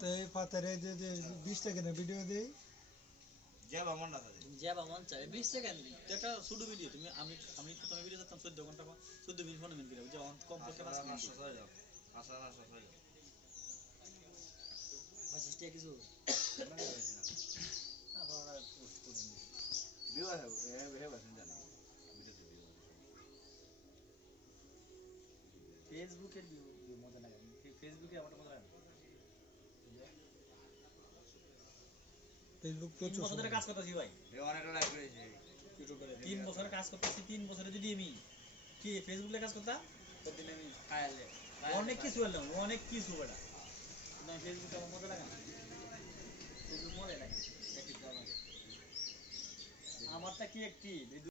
তো এই পাতারে যে 20 সেকেন্ডের ভিডিও দেই যাবা মন না থাকে যাবা মন চাই 20 সেকেন্ড তো একটা ছোট ভিডিও তুমি আমি প্রথমে ভিডিও দিতাম 14 ঘন্টা 14 মিনিট 15 মিনিট করে যে অন কম করতে 5 মিনিট আসা আসিস্টে কিছু আমরা পোস্ট করে নি ভিউ হে বাসন জানি ভিডিওতে ভিউ ফেসবুকের ভিউ মজা লাগে ফেসবুকে আমার মজা লাগে ফেসবুক 3 প্রচুর বছর ধরে কাজ করতেছি ভাই হে অনেকটা লাইক করেছে ইউটিউবে 3 বছর কাজ করতেছি 3 বছরে যদি আমি কি ফেসবুকে কাজ করতাম তো দিন আমি খাইলে অনেক কিছু হলো অনেক কিছু বড়া না ফেসবুকে আমার মজা লাগে না ফেসবুক মজা লাগে একটু আমারটা কি একটি